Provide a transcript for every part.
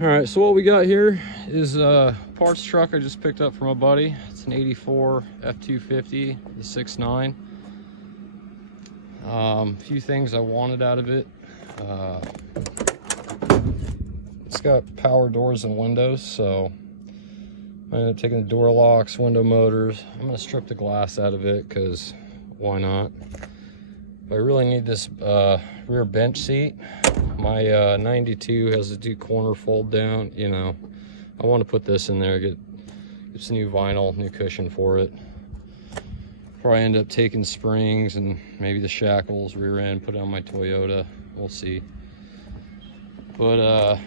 All right, so what we got here is a parts truck I just picked up from a buddy. It's an 84 F250, the 6.9. A few things I wanted out of it. It's got power doors and windows, so I ended up taking the door locks, window motors. I'm gonna strip the glass out of it because why not? But I really need this rear bench seat. My 92 has a 2 corner fold down. You know, I want to put this in there, get some new vinyl, new cushion for it. Probably end up taking springs and maybe the shackles, rear end, put it on my Toyota. We'll see. But I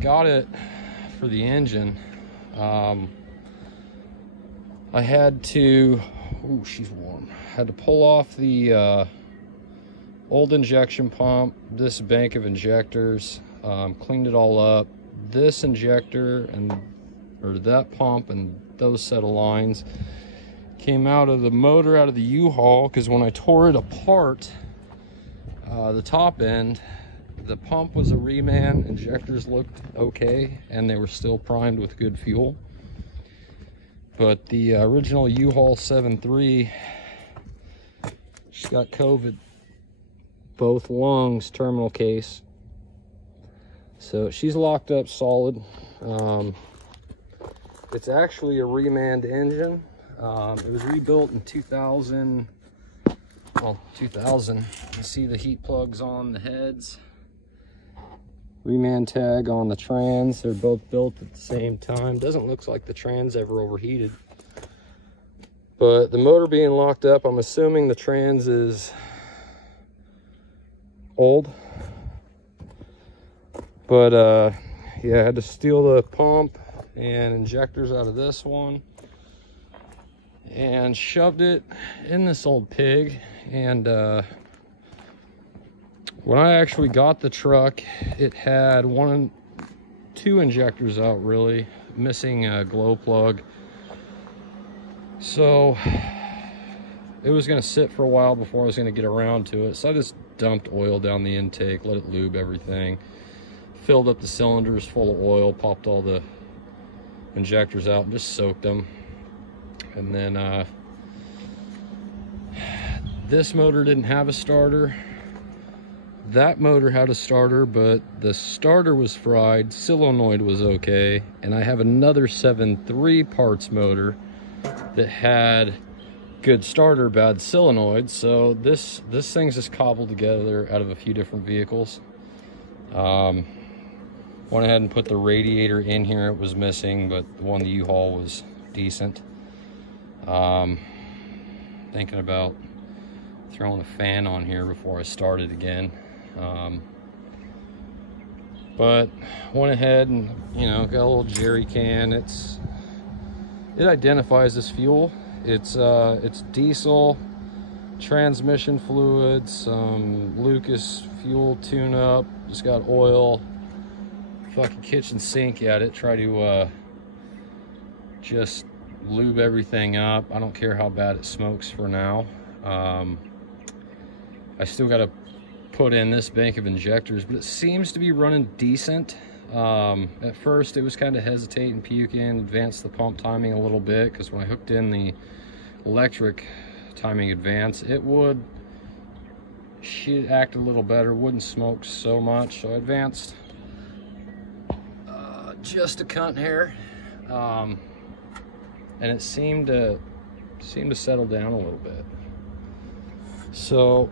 got it for the engine. I had to, ooh, she's warm. Had to pull off the old injection pump, this bank of injectors, cleaned it all up. This injector or that pump and those set of lines came out of the motor out of the U-Haul, because when I tore it apart, the top end, the pump was a reman, injectors looked okay, and they were still primed with good fuel. But the original U-Haul 7.3, she's got COVID, both lungs, terminal case. So she's locked up solid. It's actually a reman engine. It was rebuilt in 2000. Well, 2000. You see the heat plugs on the heads. Reman tag on the trans. They're both built at the same time. Doesn't look like the trans ever overheated. But the motor being locked up, I'm assuming the trans is old. But yeah, I had to steal the pump and injectors out of this one and shoved it in this old pig. And when I actually got the truck, it had two injectors out, really, missing a glow plug. So it was going to sit for a while before I was going to get around to it. So I just dumped oil down the intake, let it lube everything, filled up the cylinders full of oil, popped all the injectors out and just soaked them. And then this motor didn't have a starter. That motor had a starter, but the starter was fried, solenoid was okay, and I have another 7.3 parts motor that had good starter, bad solenoid. So this thing's just cobbled together out of a few different vehicles. Went ahead and put the radiator in here. It was missing, but the one, the U-Haul, was decent. Thinking about throwing a fan on here before I start it again. But went ahead and, you know, got a little jerry can. It identifies as fuel. It's diesel, transmission fluid, some Lucas fuel tune-up. Just got oil, fucking kitchen sink at it. Try to just lube everything up. I don't care how bad it smokes for now. I still got to put in this bank of injectors, but it seems to be running decent. At first it was kind of hesitating, puking, advanced the pump timing a little bit, because when I hooked in the electric timing advance, she'd act a little better, wouldn't smoke so much. So I advanced just a cunt hair, and it seemed to settle down a little bit. So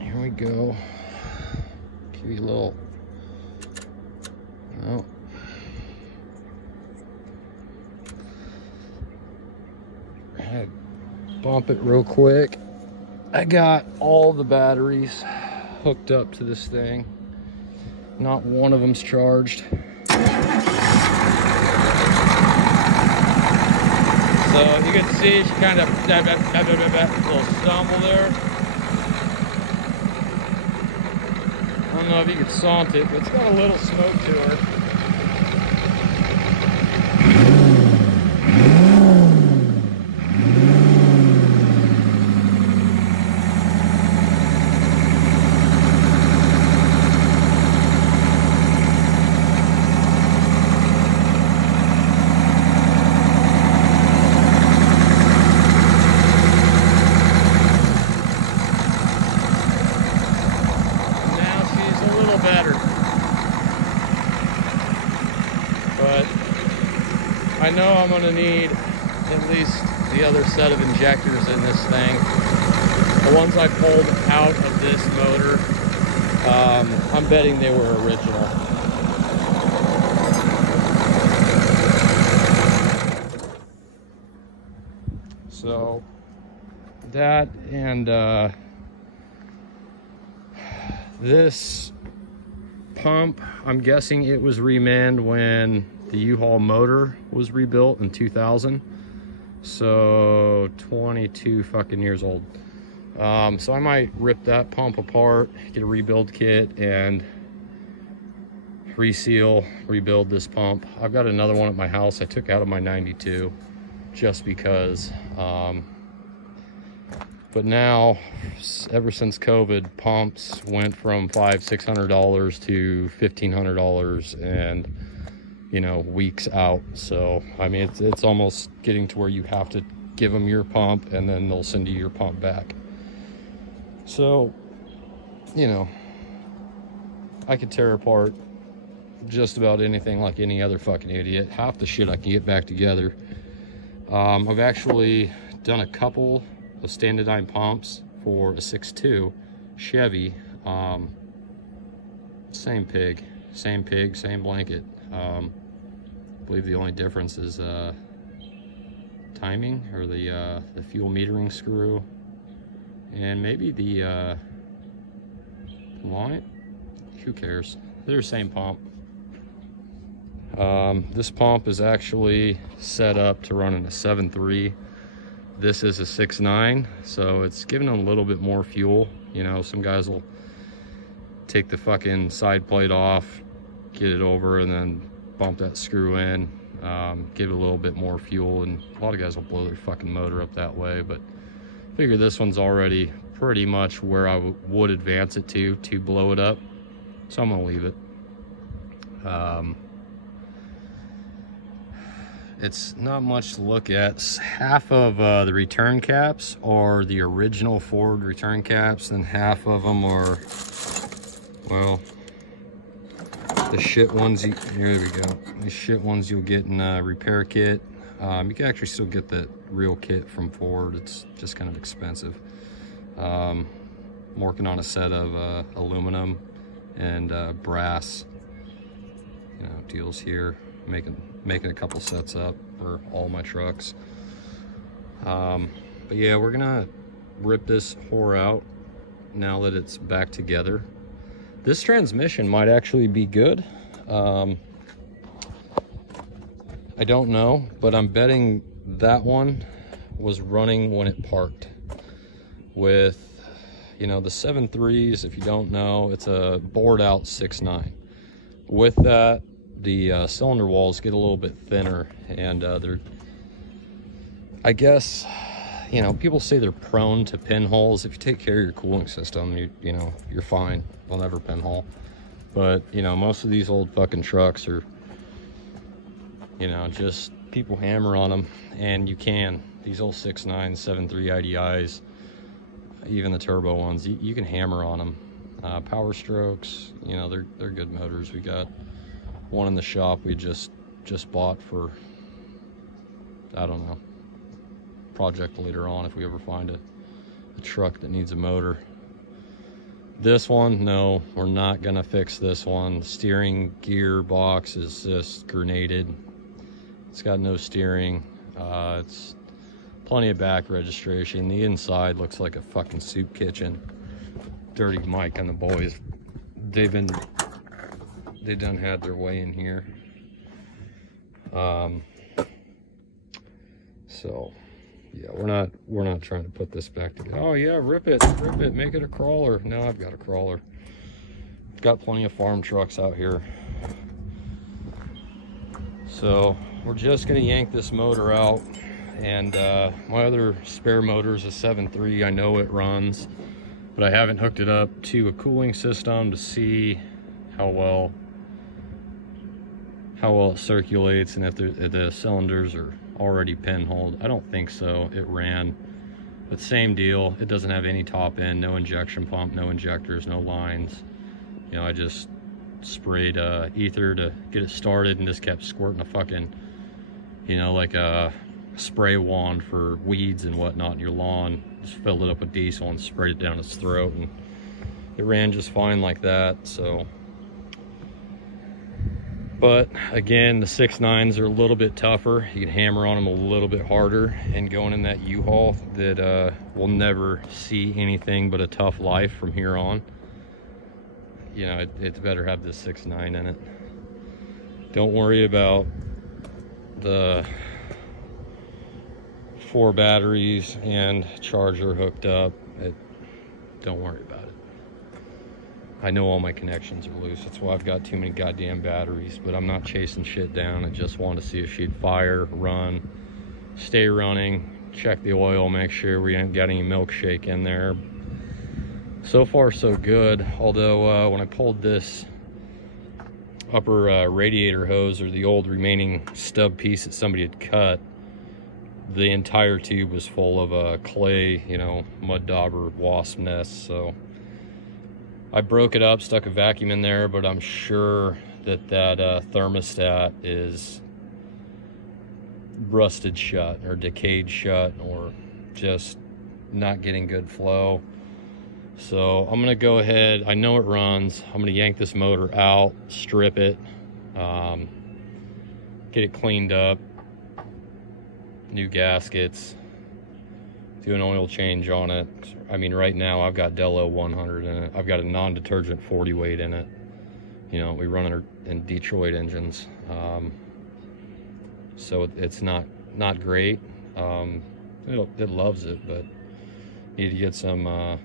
here we go. Give you a little, oh. Bump it real quick. I got all the batteries hooked up to this thing. Not one of them's charged. So you can see she kind of little stumble there. I don't know if you can saunt it, but it's got a little smoke to her. I know I'm gonna need at least the other set of injectors in this thing. The ones I pulled out of this motor, I'm betting they were original. So that, and this pump, I'm guessing it was remanned when the U-Haul motor was rebuilt in 2000. So 22 fucking years old. So I might rip that pump apart, get a rebuild kit, and reseal, rebuild this pump. I've got another one at my house I took out of my 92 just because. But now, ever since COVID, pumps went from $500–600 to $1,500, and you know, weeks out. So I mean, it's almost getting to where you have to give them your pump, and then they'll send you your pump back. So, you know, I could tear apart just about anything like any other fucking idiot. Half the shit I can get back together. I've actually done a couple of stand-to-dime pumps for a 6.2 Chevy. Same pig, same blanket. I believe the only difference is timing, or the fuel metering screw, and maybe the line. Who cares? They're the same pump. This pump is actually set up to run in a 7.3. This is a 6.9, so it's giving them a little bit more fuel. You know, some guys will take the fucking side plate off, get it over, and then bump that screw in, give it a little bit more fuel, and a lot of guys will blow their fucking motor up that way. But I figure this one's already pretty much where I would advance it to blow it up, so I'm gonna leave it. It's not much to look at. Half of the return caps are the original Ford return caps, and half of them are, well, the shit ones. Here we go. The shit ones you'll get in a repair kit. You can actually still get the real kit from Ford. It's just kind of expensive. I'm working on a set of aluminum and brass, you know, deals here. Making a couple sets up for all my trucks. But yeah, we're gonna rip this whore out now that it's back together. This transmission might actually be good. I don't know, but I'm betting that one was running when it parked. With, you know, the 7.3s, if you don't know, it's a bored out 6.9. With that, the cylinder walls get a little bit thinner, and they're, I guess, you know, people say they're prone to pinholes. If you take care of your cooling system, you know, you're fine. They'll never pinhole. But, you know, most of these old fucking trucks are, you know, just people hammer on them, and you can. These old 6.9, 7.3 IDIs, even the turbo ones, you can hammer on them. Power Strokes, you know, they're good motors. We got one in the shop we just bought for, I don't know, project later on if we ever find a truck that needs a motor. This one, no, we're not gonna fix this one. The steering gear box is just grenaded. It's got no steering. It's plenty of back registration. The inside looks like a fucking soup kitchen. Dirty Mike and the boys, they done had their way in here. So yeah, we're not trying to put this back together. Oh yeah, rip it, make it a crawler. No, I've got a crawler. Got plenty of farm trucks out here. So we're just gonna yank this motor out, and my other spare motor is a 7.3. I know it runs, but I haven't hooked it up to a cooling system to see how well it circulates, and if the cylinders are already pinholed. I don't think so. It ran, but same deal. It doesn't have any top end, no injection pump, no injectors, no lines. You know, I just sprayed ether to get it started, and just kept squirting a fucking, you know, like a spray wand for weeds and whatnot in your lawn. Just filled it up with diesel and sprayed it down his throat, and it ran just fine like that. So, but again, the 6.9s are a little bit tougher. You can hammer on them a little bit harder, and going in that U-Haul that will never see anything but a tough life from here on. You know, it's better have this 6.9 in it. Don't worry about the 4 batteries and charger hooked up. Don't worry about it. I know all my connections are loose. That's why I've got too many goddamn batteries, but I'm not chasing shit down. I just want to see if she'd fire, run, stay running, check the oil, make sure we ain't got any milkshake in there. So far so good, although when I pulled this upper radiator hose, or the old remaining stub piece that somebody had cut, the entire tube was full of clay, you know, mud dauber wasp nests. So I broke it up, stuck a vacuum in there, but I'm sure that thermostat is rusted shut or decayed shut, or just not getting good flow. So I'm gonna go ahead, I know it runs, I'm gonna yank this motor out, strip it, get it cleaned up, new gaskets, do an oil change on it. I mean, right now I've got Dello 100 in it. I've got a non-detergent 40 weight in it. You know, we run it in Detroit engines. So it's not great. It loves it, but need to get some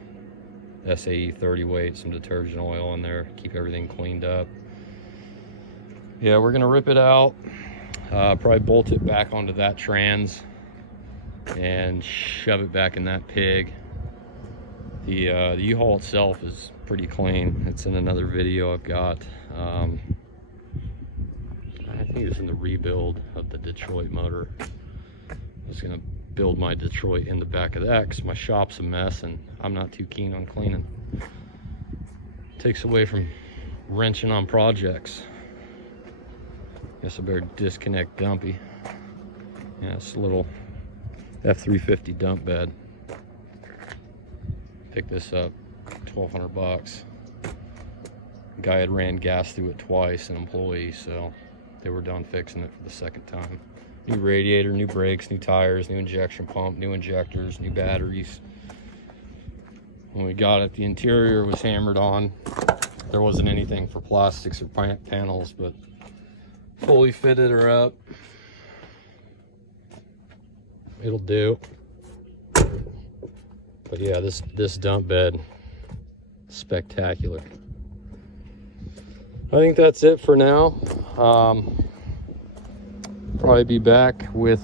SAE 30 weight, some detergent oil in there, keep everything cleaned up. Yeah, we're gonna rip it out, probably bolt it back onto that trans and shove it back in that pig. The U-Haul itself is pretty clean. It's in another video I've got. I think it's in the rebuild of the Detroit motor. I was gonna build my Detroit in the back of that because my shop's a mess and I'm not too keen on cleaning. Takes away from wrenching on projects. Guess I better disconnect Dumpy. Yeah, it's a little F350 dump bed. Picked this up, 1,200 bucks. Guy had ran gas through it twice, an employee, so they were done fixing it for the second time. New radiator, new brakes, new tires, new injection pump, new injectors, new batteries. When we got it, the interior was hammered on. There wasn't anything for plastics or panels, but fully fitted her up. It'll do. But yeah, this dump bed, spectacular. I think that's it for now. Probably be back with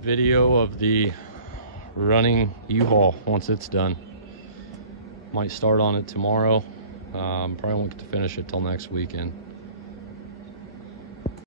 video of the running U-Haul once it's done. Might start on it tomorrow. Probably won't get to finish it till next weekend.